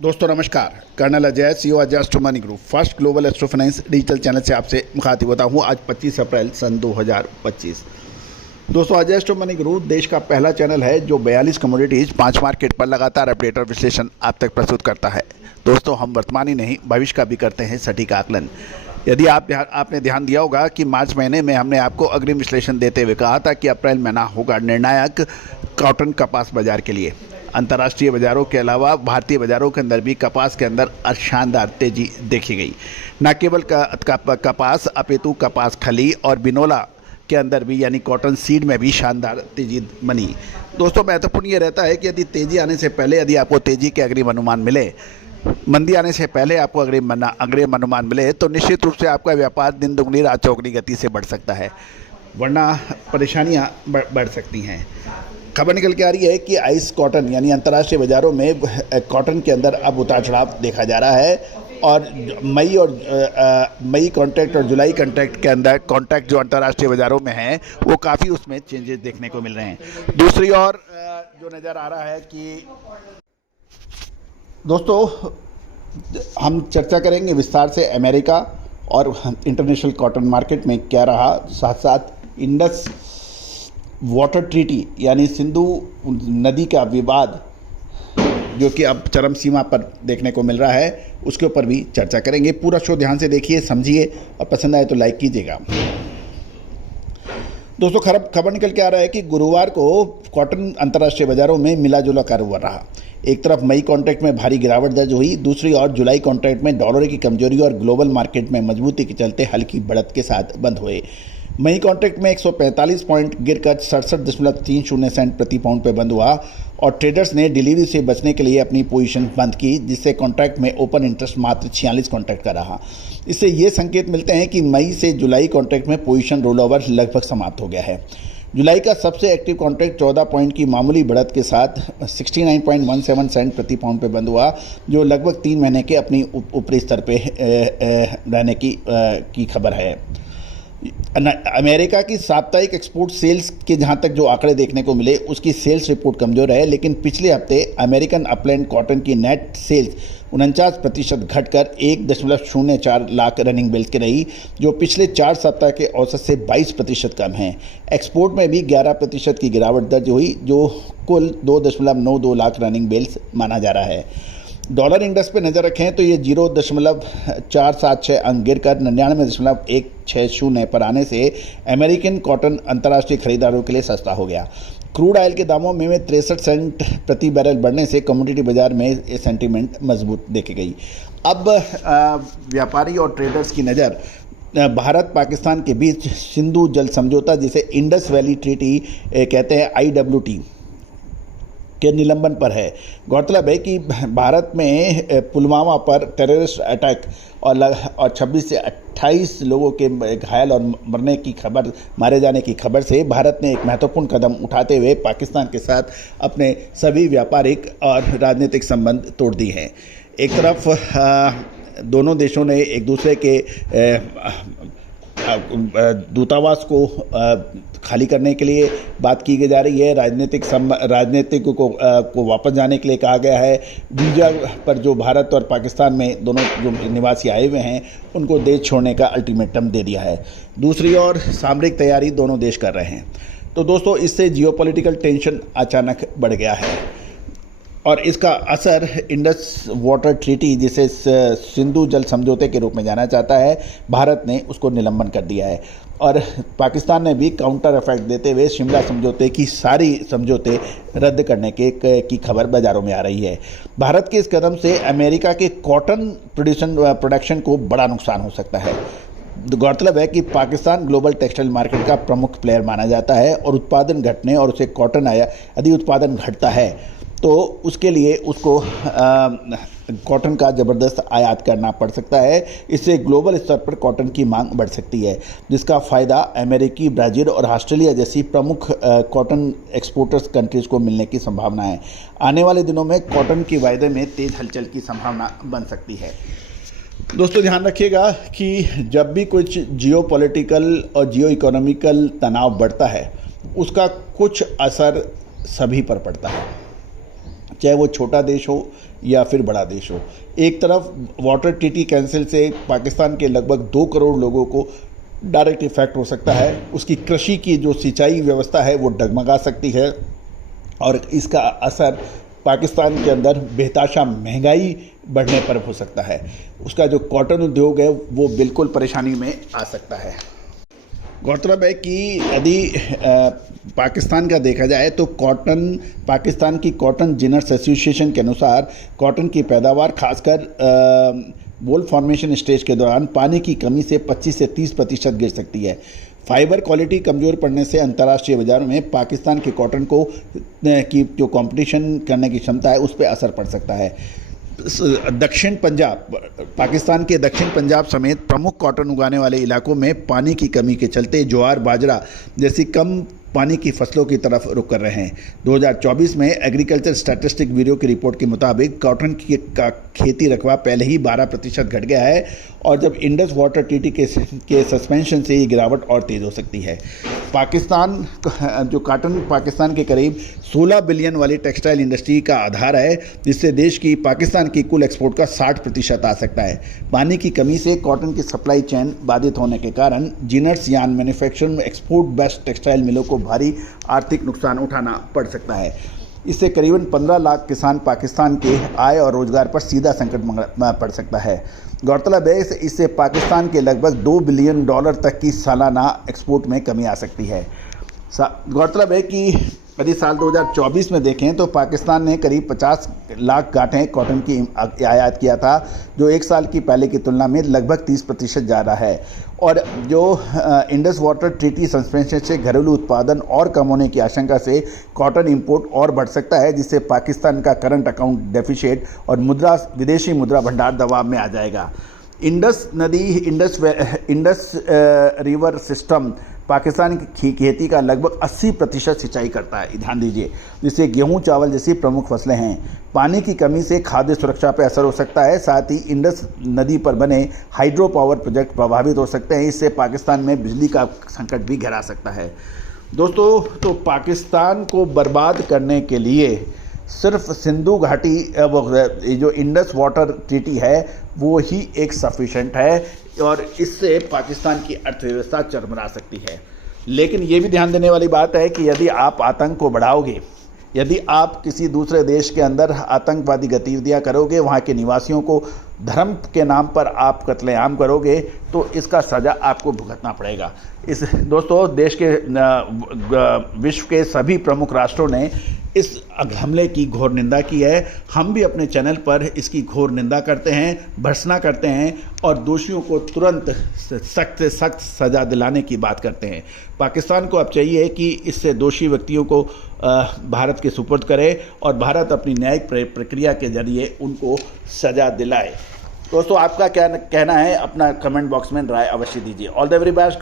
दोस्तों नमस्कार। Colonel Ajay, CEO Ajay Astro Money Group First Global Astro Finance digital channel से आपसे मुखातिब होता हूँ। आज 25 अप्रैल सन 2025। दोस्तों, अजय एस्ट्रो मनी ग्रुप देश का पहला चैनल है जो 42 कमोडिटीज़ 5 मार्केट पर लगातार अपडेट और विश्लेषण आप तक प्रस्तुत करता है। दोस्तों, हम वर्तमान ही नहीं भविष्य का भी करते हैं सटीक आकलन। यदि आपने ध्यान दिया होगा कि मार्च महीने में हमने आपको अग्रिम विश्लेषण देते हुए कहा था कि अप्रैल महीना होगा निर्णायक कॉटन कपास बाजार के लिए। अंतर्राष्ट्रीय बाजारों के अलावा भारतीय बाजारों के अंदर भी कपास के अंदर शानदार तेजी देखी गई। न केवल कपास अपितु कपास खली और बिनोला के अंदर भी यानी कॉटन सीड में भी शानदार तेजी बनी। दोस्तों, महत्वपूर्ण ये रहता है कि यदि तेजी आने से पहले यदि आपको तेजी के अग्रिम अनुमान मिले, मंदी आने से पहले आपको अग्रिम अनुमान मिले, तो निश्चित रूप से आपका व्यापार दिन दुगनी रात चौगुनी गति से बढ़ सकता है, वरना परेशानियां बढ़ सकती हैं। खबर निकल के आ रही है कि आइस कॉटन यानी अंतर्राष्ट्रीय बाजारों में कॉटन के अंदर अब उतार चढ़ाव देखा जा रहा है और मई कॉन्ट्रैक्ट और जुलाई कॉन्ट्रैक्ट के अंदर कॉन्ट्रैक्ट जो अंतर्राष्ट्रीय बाजारों में हैं वो काफ़ी उसमें चेंजेस देखने को मिल रहे हैं। दूसरी ओर जो नज़र आ रहा है कि दोस्तों, हम चर्चा करेंगे विस्तार से अमेरिका और इंटरनेशनल कॉटन मार्केट में क्या रहा, साथ साथ इंडस वाटर ट्रीटी यानी सिंधु नदी का विवाद जो कि अब चरम सीमा पर देखने को मिल रहा है, उसके ऊपर भी चर्चा करेंगे। पूरा शो ध्यान से देखिए, समझिए और पसंद आए तो लाइक कीजिएगा। दोस्तों, खबर निकल के आ रहा है कि गुरुवार को कॉटन अंतर्राष्ट्रीय बाजारों में मिला जुला कारोबार रहा। एक तरफ मई कॉन्ट्रैक्ट में भारी गिरावट दर्ज हुई, दूसरी ओर जुलाई कॉन्ट्रैक्ट में डॉलर की कमजोरी और ग्लोबल मार्केट में मजबूती के चलते हल्की बढ़त के साथ बंद हुए। मई कॉन्ट्रैक्ट में 145 पॉइंट गिरकर 67.30 सेंट प्रति पाउंड पर बंद हुआ और ट्रेडर्स ने डिलीवरी से बचने के लिए अपनी पोजीशन बंद की, जिससे कॉन्ट्रैक्ट में ओपन इंटरेस्ट मात्र 46 कॉन्ट्रैक्ट का रहा। इससे ये संकेत मिलते हैं कि मई से जुलाई कॉन्ट्रैक्ट में पोजीशन रोल ओवर लगभग समाप्त हो गया है। जुलाई का सबसे एक्टिव कॉन्ट्रैक्ट 14 पॉइंट की मामूली बढ़त के साथ 69.17 सेंट प्रति पाउंड पे बंद हुआ, जो लगभग 3 महीने के अपनी ऊपरी स्तर पे रहने की खबर है। अमेरिका की साप्ताहिक एक्सपोर्ट सेल्स के जहां तक जो आंकड़े देखने को मिले, उसकी सेल्स रिपोर्ट कमजोर है, लेकिन पिछले हफ्ते अमेरिकन अपलैंड कॉटन की नेट सेल्स 49% घटकर 1.04 लाख रनिंग बेल्स की रही, जो पिछले 4 सप्ताह के औसत से 22% कम है। एक्सपोर्ट में भी 11% की गिरावट दर्ज हुई, जो कुल 2.92 लाख रनिंग बेल्स माना जा रहा है। डॉलर इंडेक्स पे नज़र रखें तो ये 0.476 अंक गिरकर 99.160 पर आने से अमेरिकन कॉटन अंतर्राष्ट्रीय खरीदारों के लिए सस्ता हो गया। क्रूड ऑयल के दामों में 63 सेंट प्रति बैरल बढ़ने से कमोडिटी बाजार में ये सेंटीमेंट मजबूत देखी गई। अब व्यापारी और ट्रेडर्स की नज़र भारत पाकिस्तान के बीच सिंधु जल समझौता, जिसे इंडस वैली ट्रीटी कहते हैं, IWT के निलंबन पर है। गौरतलब है कि भारत में पुलवामा पर टेररिस्ट अटैक और 26 से 28 लोगों के घायल और मारे जाने की खबर से भारत ने एक महत्वपूर्ण कदम उठाते हुए पाकिस्तान के साथ अपने सभी व्यापारिक और राजनीतिक संबंध तोड़ दिए हैं। एक तरफ दोनों देशों ने एक दूसरे के दूतावास को खाली करने के लिए बात की जा रही है। राजनीतिक को वापस जाने के लिए कहा गया है। वीज़ा पर जो भारत और पाकिस्तान में दोनों जो निवासी आए हुए हैं, उनको देश छोड़ने का अल्टीमेटम दे दिया है। दूसरी ओर सामरिक तैयारी दोनों देश कर रहे हैं। तो दोस्तों, इससे जियोपॉलिटिकल टेंशन अचानक बढ़ गया है और इसका असर इंडस वाटर ट्रीटी, जिसे सिंधु जल समझौते के रूप में जाना जाता है, भारत ने उसको निलंबन कर दिया है और पाकिस्तान ने भी काउंटर इफेक्ट देते हुए शिमला समझौते की सारी समझौते रद्द करने की खबर बाजारों में आ रही है। भारत के इस कदम से अमेरिका के कॉटन प्रोडक्शन को बड़ा नुकसान हो सकता है। गौरतलब है कि पाकिस्तान ग्लोबल टेक्सटाइल मार्केट का प्रमुख प्लेयर माना जाता है और उत्पादन घटने और उसे कॉटन यदि उत्पादन घटता है तो उसके लिए उसको कॉटन का ज़बरदस्त आयात करना पड़ सकता है। इससे ग्लोबल स्तर पर कॉटन की मांग बढ़ सकती है, जिसका फ़ायदा अमेरिकी, ब्राज़ील और ऑस्ट्रेलिया जैसी प्रमुख कॉटन एक्सपोर्टर्स कंट्रीज़ को मिलने की संभावना है। आने वाले दिनों में कॉटन के वायदे में तेज़ हलचल की संभावना बन सकती है। दोस्तों, ध्यान रखिएगा कि जब भी कुछ जियोपॉलिटिकल और जियो इकोनॉमिकल तनाव बढ़ता है, उसका कुछ असर सभी पर पड़ता है। चाहे वो छोटा देश हो या फिर बड़ा देश हो। एक तरफ वाटर ट्रीटी कैंसिल से पाकिस्तान के लगभग 2 करोड़ लोगों को डायरेक्ट इफेक्ट हो सकता है, उसकी कृषि की जो सिंचाई व्यवस्था है वो डगमगा सकती है और इसका असर पाकिस्तान के अंदर बेतहाशा महंगाई बढ़ने पर हो सकता है। उसका जो कॉटन उद्योग है वो बिल्कुल परेशानी में आ सकता है। गौरतलब है कि यदि पाकिस्तान का देखा जाए तो पाकिस्तान की कॉटन जिनर्स एसोसिएशन के अनुसार कॉटन की पैदावार खासकर बोल फॉर्मेशन स्टेज के दौरान पानी की कमी से 25 से 30% गिर सकती है। फाइबर क्वालिटी कमज़ोर पड़ने से अंतर्राष्ट्रीय बाज़ारों में पाकिस्तान के कॉटन की जो कंपटीशन करने की क्षमता है उस पर असर पड़ सकता है। दक्षिण पंजाब, पाकिस्तान के दक्षिण पंजाब समेत प्रमुख कॉटन उगाने वाले इलाकों में पानी की कमी के चलते ज्वार बाजरा जैसी कम पानी की फसलों की तरफ रुख कर रहे हैं। 2024 में एग्रीकल्चर स्टैटिस्टिक ब्यूरो की रिपोर्ट के मुताबिक कॉटन का खेती रकबा पहले ही 12% घट गया है और जब इंडस वाटर ट्रीटी के सस्पेंशन से ये गिरावट और तेज़ हो सकती है। कॉटन पाकिस्तान के करीब 16 बिलियन वाली टेक्सटाइल इंडस्ट्री का आधार है, जिससे देश की पाकिस्तान की कुल एक्सपोर्ट का 60% आ सकता है। पानी की कमी से कॉटन की सप्लाई चेन बाधित होने के कारण ginners yarn manufacturing export based textile मिलों को भारी आर्थिक नुकसान उठाना पड़ सकता है। इससे करीबन 15 लाख किसान पाकिस्तान के आय और रोजगार पर सीधा संकट पड़ सकता है। गौरतलब है इससे पाकिस्तान के लगभग $2 बिलियन तक की सालाना एक्सपोर्ट में कमी आ सकती है। गौरतलब है कि यदि साल 2024 में देखें तो पाकिस्तान ने करीब 50 लाख गांठें कॉटन की आयात किया था, जो एक साल की पहले की तुलना में लगभग 30% ज़्यादा है। और जो इंडस वाटर ट्रीटी सस्पेंशन से घरेलू उत्पादन और कम होने की आशंका से कॉटन इंपोर्ट और बढ़ सकता है, जिससे पाकिस्तान का करंट अकाउंट डेफिसिट और विदेशी मुद्रा भंडार दबाव में आ जाएगा। इंडस रिवर सिस्टम पाकिस्तान की खेती का लगभग 80% सिंचाई करता है, ध्यान दीजिए, जिससे गेहूं चावल जैसी प्रमुख फसलें हैं। पानी की कमी से खाद्य सुरक्षा पर असर हो सकता है, साथ ही इंडस नदी पर बने हाइड्रो पावर प्रोजेक्ट प्रभावित हो सकते हैं। इससे पाकिस्तान में बिजली का संकट भी गहरा सकता है। दोस्तों, तो पाकिस्तान को बर्बाद करने के लिए सिर्फ सिंधु घाटी जो इंडस वाटर ट्रीटी है वो ही एक सफिशेंट है और इससे पाकिस्तान की अर्थव्यवस्था चरमरा सकती है। लेकिन ये भी ध्यान देने वाली बात है कि यदि आप आतंक को बढ़ाओगे, यदि आप किसी दूसरे देश के अंदर आतंकवादी गतिविधियां करोगे, वहाँ के निवासियों को धर्म के नाम पर आप कत्लेआम करोगे, तो इसका सज़ा आपको भुगतना पड़ेगा। दोस्तों, देश के विश्व के सभी प्रमुख राष्ट्रों ने इस हमले की घोर निंदा की है। हम भी अपने चैनल पर इसकी घोर निंदा करते हैं, भर्त्सना करते हैं और दोषियों को तुरंत सख्त से सख्त सज़ा दिलाने की बात करते हैं। पाकिस्तान को अब चाहिए कि इससे दोषी व्यक्तियों को भारत के सुपुर्द करे और भारत अपनी न्यायिक प्रक्रिया के जरिए उनको सज़ा दिलाए। दोस्तों, आपका क्या कहना है, अपना कमेंट बॉक्स में राय अवश्य दीजिए। All the very best.